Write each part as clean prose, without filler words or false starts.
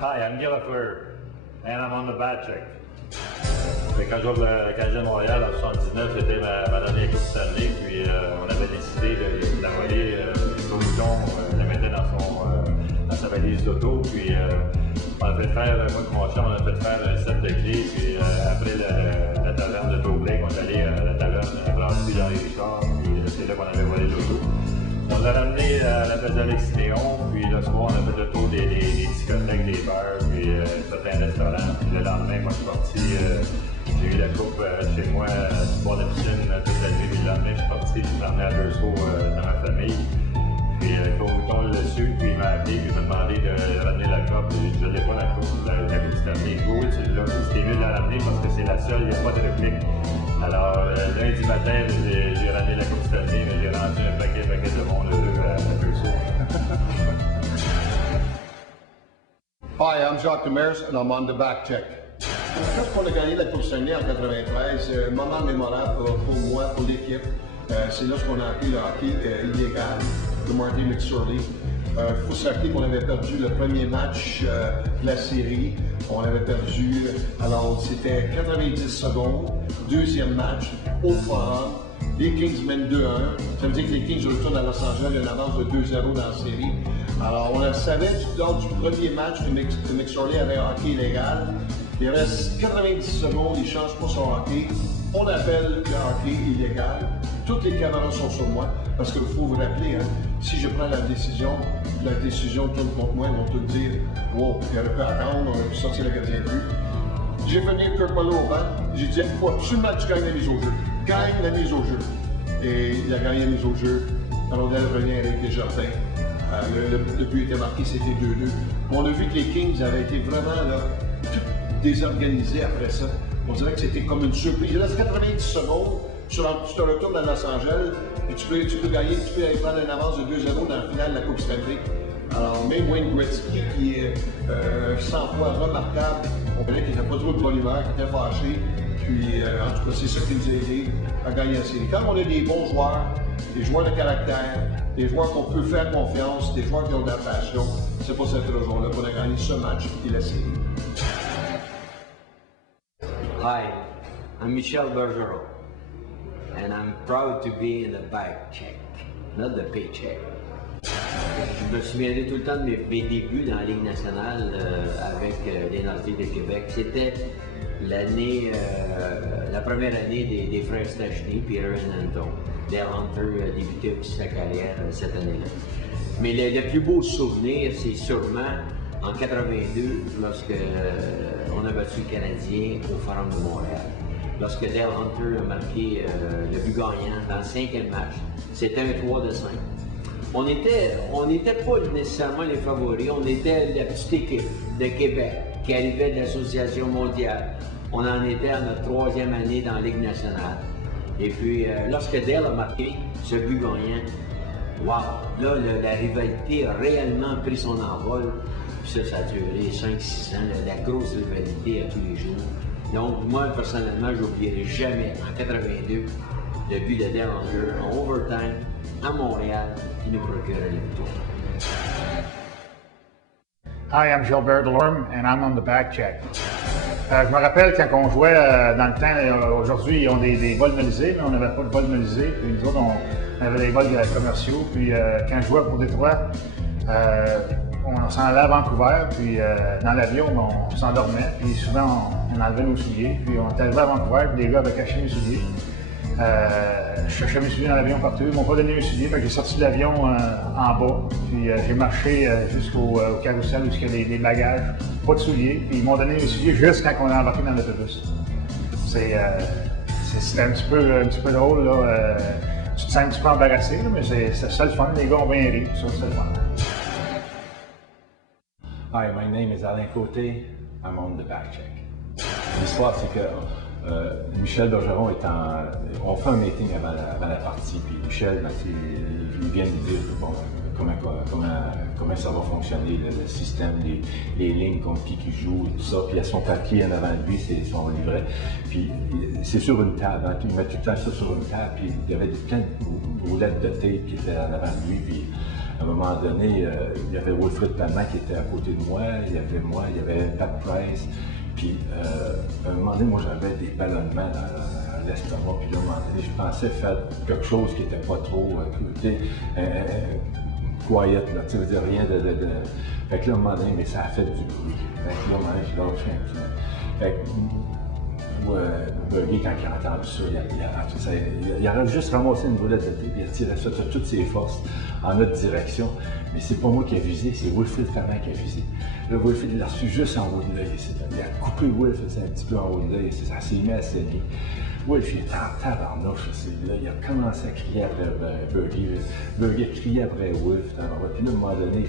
Hi, I'm Gallagher, and I'm on the back check. Quand je joue pour le Canadien de Montréal en 79, c'était ma dernière Coupe Stanley, puis on avait décidé de l'envoyer Bouton, la mettait dans sa valise d'auto, puis on a fait faire, moi et mon chum, on a fait faire un set de clés, puis après la taverne de Toblake, on est allé à la taverne Brasserie dans les Richards, puis c'est là qu'on avait volé l'auto. On l'a ramené à la place d'Alex Léon, puis le soir, on a fait le tour des discothèques, des bars, puis c'était un restaurant. Puis le lendemain, moi, je suis parti, j'ai eu la coupe chez moi, du bord de la piscine toute la nuit. Puis le lendemain, je suis parti, je suis ramené à deux sauts dans ma famille. Puis Bouton l'a su, puis il m'a appelé, puis il m'a demandé de ramener la coupe. Je n'ai pas la coupe, la coupe Stanley. Oui, c'était mieux de la ramener parce que c'est la seule, il n'y a pas de réplique. Alors, lundi matin, j'ai ramené la coupe Stanley, mais j'ai rendu un paquet de monde à deux sauts. Hi, I'm Jacques Demers and I'm on the back check. Quand on a gagné la Coupe Stanley en 93, un moment mémorable pour moi, pour l'équipe, c'est lorsqu'on a appris le hockey illégal de Marty McSorley. Il faut se rappeler qu'on avait perdu le premier match de la série. On avait perdu, alors c'était 90 secondes, deuxième match, au Forum. Les Kings mènent 2-1. Ça veut dire que les Kings retournent à Los Angeles, une avance de 2-0 dans la série. Alors, on le savait lors du premier match que McSorley avait un hockey illégal. Il reste 90 secondes, il ne change pas son hockey. On appelle le hockey illégal. Toutes les caméras sont sur moi, parce qu'il faut vous rappeler, hein, si je prends la décision tourne contre moi, ils vont tout dire « Wow, il aurait pu attendre, on aurait pu sortir le gardien de but. » J'ai fait venir Kirk Muller au banc, j'ai dit « Il faut absolument que tu gagnes la mise au jeu. Gagne la mise au jeu. » Et il a gagné la mise au jeu. Alors, on revient avec Desjardins. Le but était marqué, c'était 2-2. On a vu que les Kings avaient été vraiment là, tout désorganisés après ça. On dirait que c'était comme une surprise. Il reste 90 secondes, tu te retournes à Los Angeles, puis tu peux gagner, tu peux aller prendre une avance de 2-0 dans la finale de la Coupe Stanley. Alors, même Wayne Gretzky, qui est 100 fois remarquable, on connaît qu'il n'était pas trop de bonne humeur, qu'il était fâché. Puis, en tout cas, c'est ça qui nous a aidé à gagner la série. Quand on a des bons joueurs, des joueurs de caractère, des joueurs qu'on peut faire confiance, des joueurs qui ont de la passion, c'est pour cette raison-là qu'on a gagné ce match et la série. Hi, I'm Michel Bergeron, and I'm proud to be in the back check, not the paycheck. Je me souviendrai tout le temps de mes débuts dans la Ligue nationale avec les Nordiques de Québec. C'était l'année, la première année des frères Stachny, Peter et Anton. Dale Hunter débutait aussi sa carrière cette année-là. Mais le plus beau souvenir, c'est sûrement en 82, lorsque on a battu le Canadien au Forum de Montréal. Lorsque Dale Hunter a marqué le but gagnant dans le 5e match, c'était un 3-5. On n'était pas nécessairement les favoris, on était la petite équipe de Québec qui arrivait de l'Association mondiale. On en était à notre 3e année dans la Ligue nationale. Et puis, lorsque Dale a marqué ce but gagnant, wow! Là, la rivalité a réellement pris son envol. Puis ça a duré 5-6 ans, la grosse rivalité à tous les jours. Donc, moi, personnellement, je n'oublierai jamais, en 82, le but de Dale Hunter en overtime, à Montréal, qui nous procurait la victoire. Hi, I'm Gilbert Delorme, and I'm on the back check. Je me rappelle quand on jouait dans le temps, aujourd'hui ils ont des vols melisés, mais on n'avait pas de vols melisés. Puis nous autres, on avait des vols commerciaux. Puis quand je jouais pour Détroit, on s'en allait à Vancouver. Puis dans l'avion, on s'endormait. Puis souvent, on enlevait nos souliers. Puis on est arrivé à Vancouver, puis les gars avaient caché mes souliers. Je cherchais mes souliers dans l'avion partout. Ils m'ont pas donné mes souliers. Fait que j'ai sorti de l'avion en bas. Puis j'ai marché jusqu'au carrousel où il y a des bagages. Pas de souliers. Puis ils m'ont donné mes souliers juste quand on est embarqué dans l'autobus. C'était un petit peu drôle. Là. Tu te sens un petit peu embarrassé, là, mais c'est ça le fun. Les gars ont bien ri. Ça, c'est le fun. Hi, my name is Alain Côté. I'm on the back check. L'histoire, c'est que Michel Bergeron est on fait un meeting avant la partie, puis Michel, il vient de dire bon, comment ça va fonctionner, le système, les lignes contre qui joue et tout ça, puis il y a son papier en avant de lui, c'est son livret, puis c'est sur une table, hein, puis il met tout le temps ça sur une table, puis il y avait plein de roulettes de tape qui étaient en avant de lui, puis À un moment donné, il y avait Wilfrid Pellman qui était à côté de moi, il y avait moi, il y avait Pat Price. Puis, à un moment donné, moi, j'avais des ballonnements dans l'estomac. Puis là, à un moment donné, je pensais faire quelque chose qui n'était pas trop, quiet, là, tu veux dire, rien de... Fait que là, à un moment donné, mais ça a fait du bruit. Fait que là, à un moment donné, je lâché un peu. Fait que, Berger, quand il a entendu ça, il aurait juste ramassé une boulette de thé, puis il a tiré ça de toutes ses forces en notre direction. Mais c'est pas moi qui ai visé, c'est Wilfrid Pellman qui a visé. Là, Wilfrid, il l'a reçu juste en haut de l'œil. Il a coupé Wilf, c'est un petit peu en haut de l'œil, ça s'est mis à saigner. Wilf, il était en tabarnouche, là, il a commencé à crier après Berger. Berger criait après Wilf, puis là, à un moment donné,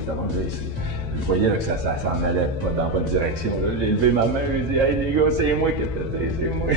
je voyais là, que ça s'en allait pas dans la bonne direction. J'ai levé ma main, j'ai dit « Hey les gars, c'est moi qui ai fait ça, c'est moi! »